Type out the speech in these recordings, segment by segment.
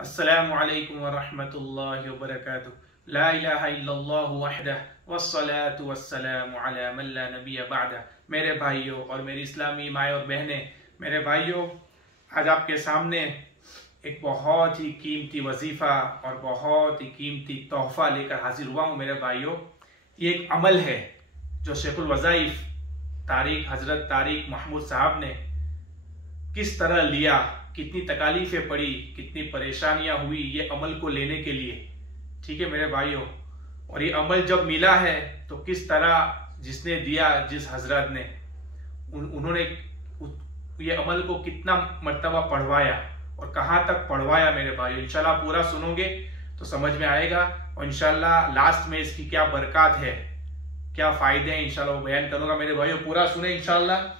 अस्सलामु अलैकुम वरहमतुल्लाहि वबरकातुहू। ला इलाहा इल्लल्लाहु वहदहु वस्सलातु वस्सलामु अला मन ला नबिय्य बअदह। मेरे भाइयों और मेरी इस्लामी माएँ और बहनें, मेरे भाइयों, आज आपके सामने एक बहुत ही कीमती वजीफ़ा और बहुत ही कीमती तोहफ़ा लेकर हाजिर हुआ हूँ। मेरे भाइयों, ये एक अमल है जो शेखुल वज़ाइफ हज़रत तारिक महमूद साहब ने किस तरह लिया, कितनी तकालीफें पड़ी, कितनी परेशानियां हुई ये अमल को लेने के लिए। ठीक है मेरे भाइयों, और ये अमल जब मिला है तो किस तरह जिसने दिया, जिस हजरत ने, उन्होंने ये अमल को कितना मर्तबा पढ़वाया और कहाँ तक पढ़वाया। मेरे भाइयों, इंशाल्लाह पूरा सुनोगे तो समझ में आएगा और इंशाल्लाह लास्ट में इसकी क्या बरकत है, क्या फायदे हैं, इंशाल्लाह वो बयान करूंगा। मेरे भाइयों पूरा सुने इंशाल्लाह।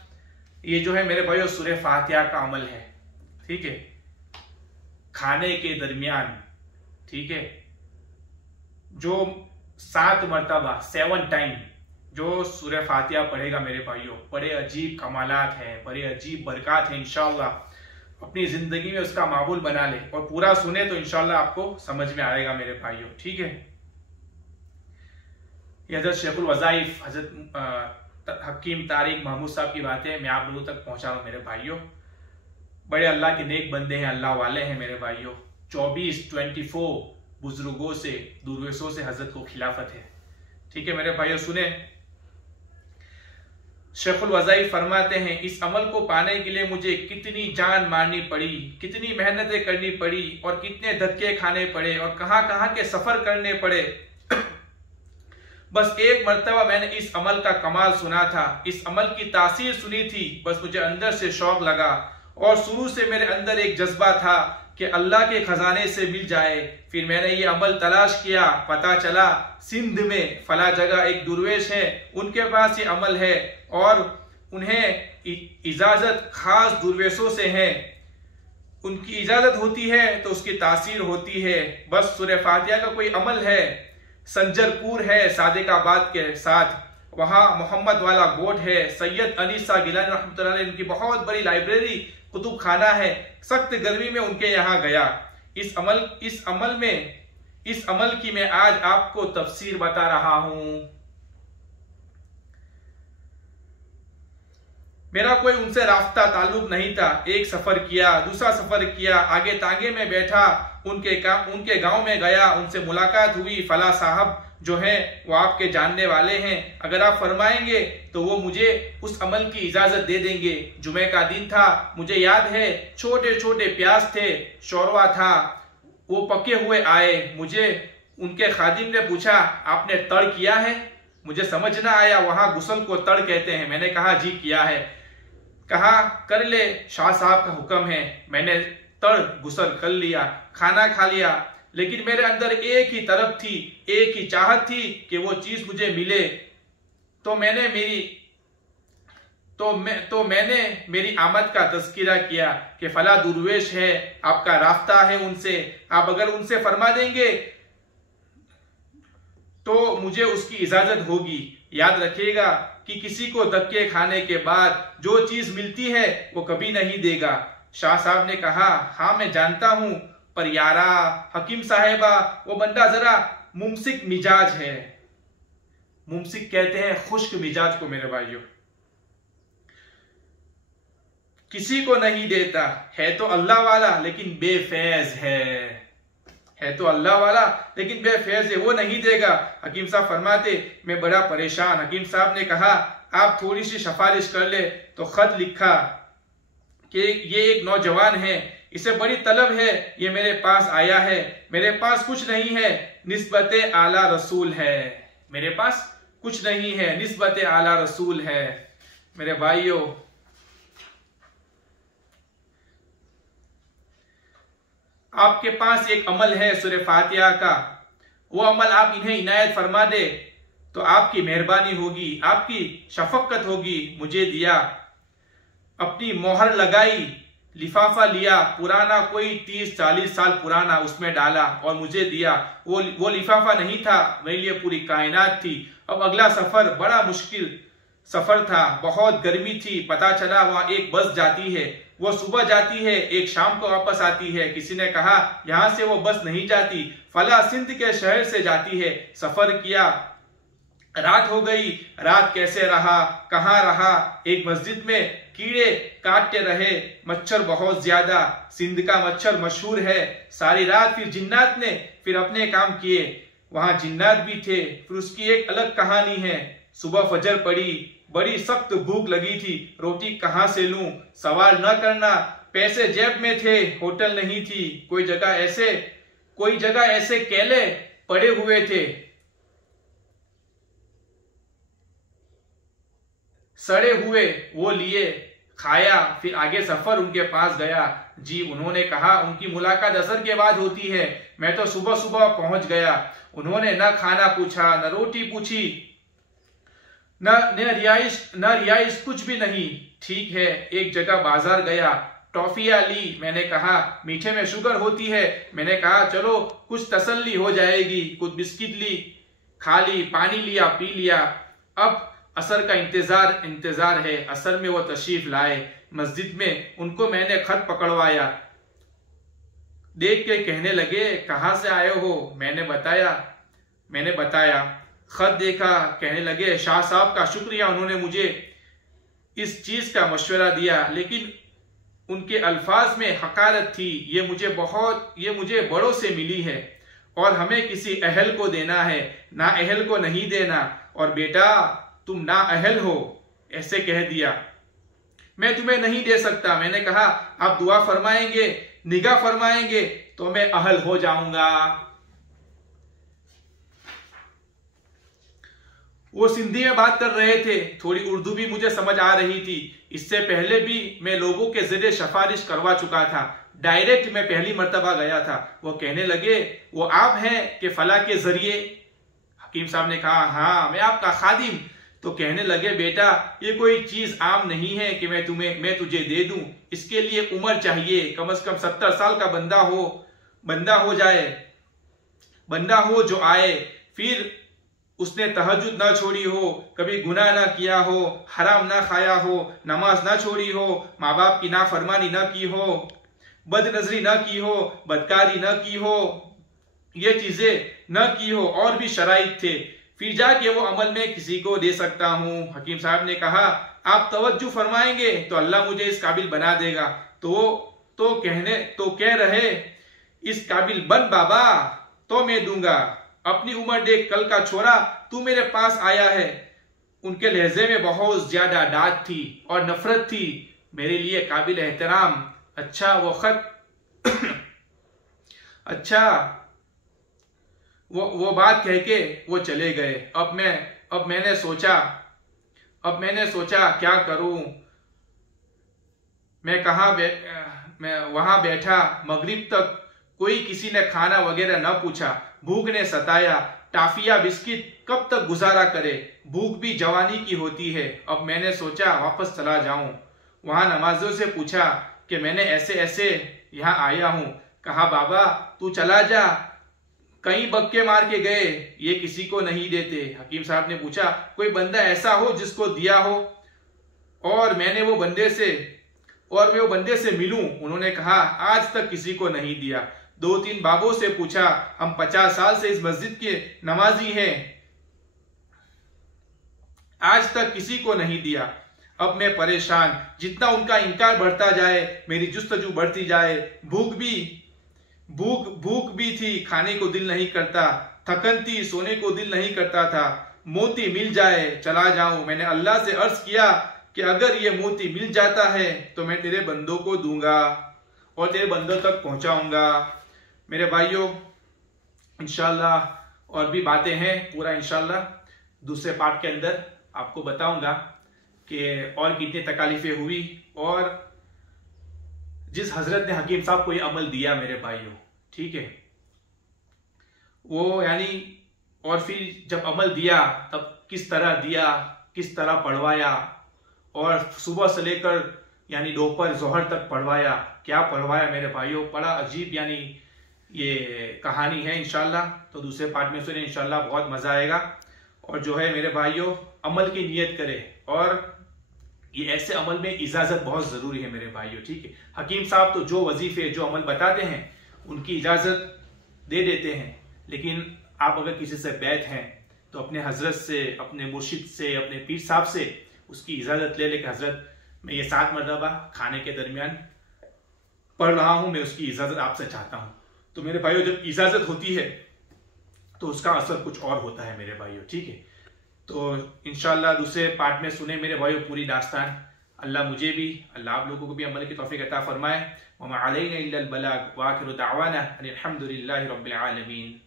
ये जो है मेरे भाइयों सूरह फातिहा का अमल है। ठीक है, खाने के दरमियान, ठीक है, जो 7 मरतबा 7 टाइम जो सूरह फातिहा पढ़ेगा मेरे भाइयों, बड़े अजीब कमालात हैं, बड़े अजीब बरकत हैं। इंशाअल्लाह अपनी जिंदगी में उसका मामूल बना ले और पूरा सुने तो इंशाअल्लाह आपको समझ में आएगा मेरे भाइयों। ठीक है, ये हजरत शेखुल वज़ाइफ हजरत हकीम तारिक महमूद साहब की बातें मैं आप लोगों तक पहुंचा रहा हूं मेरे भाइयों। बड़े अल्लाह के नेक बंदे हैं, अल्लाह वाले हैं मेरे भाइयों। 24 बुजुर्गों से, दुर्वेशों से हजरत को खिलाफत है। ठीक है मेरे भाइयों, सुने। शेखुल वज़ाइफ फरमाते हैं, इस अमल को पाने के लिए मुझे कितनी जान मारनी पड़ी, कितनी मेहनतें करनी पड़ी और कितने धक्के खाने पड़े और कहां कहां के सफर करने पड़े। बस एक मर्तबा मैंने इस अमल का कमाल सुना था, इस अमल की तासीर सुनी थी, बस मुझे अंदर से शौक लगा और शुरू से मेरे अंदर एक जज्बा था कि अल्लाह के खजाने से मिल जाए। फिर मैंने ये अमल तलाश किया, पता चला सिंध में फला जगह एक दुर्वेश है, उनके पास ये अमल है और उन्हें इजाजत खास दुर्वेशों से है, उनकी इजाजत होती है तो उसकी तासीर होती है। बस सूरह फातिहा का कोई अमल है, संजरपुर है सादिकाबाद के साथ, वहां मोहम्मद वाला गोट है, सैयद अनीस गिलानी रहमतुल्लाह अलैह उनकी बहुत बड़ी लाइब्रेरी कुतुब खाना है। सख्त गर्मी में उनके यहाँ गया। इस अमल की मैं आज आपको तफसीर बता रहा हूं। मेरा कोई उनसे राफ्ता ताल्लुक नहीं था। एक सफर किया, दूसरा सफर किया, आगे तांगे में बैठा, उनके गांव में गया, उनसे मुलाकात हुई। फला साहब जो है वो आपके जानने वाले हैं, अगर आप फरमाएंगे तो वो मुझे उस अमल की इजाजत दे देंगे। जुमे का दिन था, मुझे याद है, छोटे छोटे प्याज थे, शोरवा था, वो पके हुए आए। मुझे उनके खादिम ने पूछा, आपने तड़ किया है? मुझे समझ ना आया, वहां गुस्ल को तड़ कहते हैं। मैंने कहा जी किया है। कहा कर ले, शाह साहब का हुक्म है। मैंने तड़ गुस्ल कर लिया, खाना खा लिया, लेकिन मेरे अंदर एक ही तरफ थी, एक ही चाहत थी कि वो चीज मुझे मिले। तो मैंने मेरी आमद का तज़किरा किया कि फला दुर्वेश है, आपका राफ्ता है उनसे, आप अगर उनसे फरमा देंगे तो मुझे उसकी इजाजत होगी। याद रखिएगा कि किसी को धक्के खाने के बाद जो चीज मिलती है वो कभी नहीं देगा। शाह साहब ने कहा, हाँ मैं जानता हूं, पर यारा हकीम साहेबा वो बंदा जरा मुमसिक मिजाज है। मुमसिक कहते हैं खुश्क मिजाज को मेरे भाइयों। किसी को नहीं देता, है तो अल्लाह वाला लेकिन बेफैज है तो अल्लाह वाला लेकिन बेफैज है, वो नहीं देगा। हकीम साहब फरमाते, मैं बड़ा परेशान। हकीम साहब ने कहा, आप थोड़ी सी सिफारिश कर ले। तो खत लिखा कि ये एक नौजवान है, इसे बड़ी तलब है, ये मेरे पास आया है, मेरे पास कुछ नहीं है, निस्बते आला रसूल है, मेरे पास कुछ नहीं है, निस्बते आला रसूल है। मेरे भाइयों, आपके पास एक अमल है सूरह फातिहा का, वो अमल आप इन्हें इनायत फरमा दे तो आपकी मेहरबानी होगी, आपकी शफकत होगी। मुझे दिया, अपनी मोहर लगाई, लिफाफा लिया, पुराना कोई 30-40 साल पुराना, उसमें डाला और मुझे दिया। वो लिफाफा नहीं था, मेरे लिए पूरी कायनात थी। अब अगला सफर बड़ा मुश्किल सफर था, बहुत गर्मी थी। पता चला वहां एक बस जाती है, वो सुबह जाती है, एक शाम को वापस आती है। किसी ने कहा यहाँ से वो बस नहीं जाती, फला सिंध के शहर से जाती है। सफर किया, रात हो गई। रात कैसे रहा, कहाँ रहा, एक मस्जिद में कीड़े काटते रहे, मच्छर बहुत ज्यादा, सिंध का मच्छर मशहूर है। सारी रात फिर जिन्नात ने फिर अपने काम किए, वहां जिन्नात भी थे। फिर उसकी एक अलग कहानी है। सुबह फजर पड़ी, बड़ी सख्त भूख लगी थी, रोटी कहाँ से लूं, सवाल न करना, पैसे जेब में थे, होटल नहीं थी, कोई जगह ऐसे केले पड़े हुए थे, सड़े हुए, वो लिए, खाया। फिर आगे सफर उनके पास गया। जी, उन्होंने कहा उनकी मुलाकात असर के बाद होती है, मैं तो सुबह सुबह पहुंच गया। उन्होंने न खाना पूछा, न रोटी पूछी, न रियाइश, कुछ भी नहीं। ठीक है, एक जगह बाजार गया, टॉफिया ली। मैंने कहा मीठे में शुगर होती है। मैंने कहा चलो कुछ तसल्ली हो जाएगी। कुछ बिस्किट ली, खा ली, पानी लिया, पी लिया। अब असर का इंतजार है। असर में वो तशरीफ लाए मस्जिद में, उनको मैंने खत पकड़वाया। देख के कहने लगे कहाँ से आए हो। मैंने बताया। खत देखा, कहने लगे शाह साहब का शुक्रिया, उन्होंने मुझे इस चीज का मशवरा दिया, लेकिन उनके अल्फाज में हकारत थी। ये मुझे बड़ों से मिली है और हमें किसी अहल को देना है, ना अहल को नहीं देना। और बेटा तुम ना अहल हो, ऐसे कह दिया। मैं तुम्हें नहीं दे सकता। मैंने कहा आप दुआ फरमाएंगे, निगाह फरमाएंगे तो मैं अहल हो जाऊंगा। वो सिंधी में बात कर रहे थे, थोड़ी उर्दू भी मुझे समझ आ रही थी। इससे पहले भी मैं लोगों के जरिए सिफारिश करवा चुका था। डायरेक्ट मैं पहली मर्तबा गया था। वो कहने लगे वो आप हैं कि फला के जरिए। हकीम साहब ने कहा हाँ, मैं आपका खादिम। तो कहने लगे बेटा ये कोई चीज आम नहीं है कि मैं तुझे दे दूं। इसके लिए उम्र चाहिए, कम से कम 70 साल का बंदा हो जो आए, फिर उसने तहज्जुद ना छोड़ी हो, कभी गुनाह ना किया हो, हराम ना खाया हो, नमाज ना छोड़ी हो, माँ बाप की नाफरमानी ना की हो, बदनजरी ना की हो, बदकारी ना की हो, ये चीजें न की हो, और भी शराइत थे, फिर जाके वो अमल में किसी को दे सकता हूँ। हकीम साहब ने कहा आप तवज्जो फरमाएंगे तो अल्लाह मुझे इस काबिल बना देगा। तो कह रहे इस काबिल बन बाबा तो मैं दूंगा। अपनी उम्र देख कल का छोरा तू मेरे पास आया है। उनके लहजे में बहुत ज्यादा डांट थी और नफरत थी, मेरे लिए काबिल एहतराम। अच्छा वो खत अच्छा वो बात कह के वो चले गए। अब मैंने सोचा क्या करूं। मैं वहां बैठा मगरिब तक, कोई किसी ने खाना वगैरह न पूछा। भूख ने सताया, टाफिया बिस्किट कब तक गुजारा करे, भूख भी जवानी की होती है। अब मैंने सोचा वापस चला जाऊं। वहां नमाजियों से पूछा कि मैंने ऐसे यहाँ आया हूं। कहा बाबा तू चला जा, कई बक्के मार के गए, ये किसी को नहीं देते। हकीम साहब ने पूछा कोई बंदा ऐसा हो जिसको दिया हो और मैं वो बंदे से मिलूं। उन्होंने कहा आज तक किसी को नहीं दिया। 2-3 बाबों से पूछा, हम 50 साल से इस मस्जिद के नमाजी हैं, आज तक किसी को नहीं दिया। अब मैं परेशान, जितना उनका इनकार बढ़ता जाए मेरी जुस्तजू बढ़ती जाए। भूख भी थी, खाने को दिल नहीं करता, थकन थी, सोने को दिल नहीं करता था। मोती मिल जाए चला जाऊं। मैंने अल्लाह से अर्ज किया कि अगर ये मोती मिल जाता है तो मैं तेरे बंदों को दूंगा और तेरे बंदों तक पहुंचाऊंगा। मेरे भाइयों इंशाल्लाह और भी बातें हैं, पूरा इंशाल्लाह दूसरे पार्ट के अंदर आपको बताऊंगा कि और कितनी तकालीफें हुई और जिस हजरत ने हकीम साहब को ये अमल दिया मेरे भाइयों, ठीक है, वो यानी और फिर जब अमल दिया तब किस तरह दिया, किस तरह पढ़वाया और सुबह से लेकर यानी दोपहर जोहर तक पढ़वाया। क्या पढ़वाया मेरे भाइयों, बड़ा अजीब यानी ये कहानी है। इंशाल्लाह तो दूसरे पार्ट में सुने, इंशाल्लाह बहुत मजा आएगा। और जो है मेरे भाइयों अमल की नियत करें और ये ऐसे अमल में इजाजत बहुत जरूरी है मेरे भाइयों, ठीक है। हकीम साहब तो जो वजीफे जो अमल बताते हैं उनकी इजाजत दे देते हैं, लेकिन आप अगर किसी से बैत हैं तो अपने हजरत से, अपने मुर्शिद से, अपने पीर साहब से उसकी इजाजत ले लेकर, हजरत मैं ये 7 मरतबा खाने के दरमियान पढ़ रहा हूं, मैं उसकी इजाजत आपसे चाहता हूं। तो मेरे भाइयों जब इजाजत होती है तो उसका असर कुछ और होता है मेरे भाइयों, ठीक है। तो इंशाल्लाह दूसरे पार्ट में सुने मेरे भाइयों पूरी दास्तान। अल्लाह मुझे भी, अल्लाह आप लोगों को भी अमल की तौफीक अता फरमाए। व मा अलैना इल्लल बलाग व आखिरु दावाना अनिल हम्दुलिल्लाहि रब्बिल आलमीन।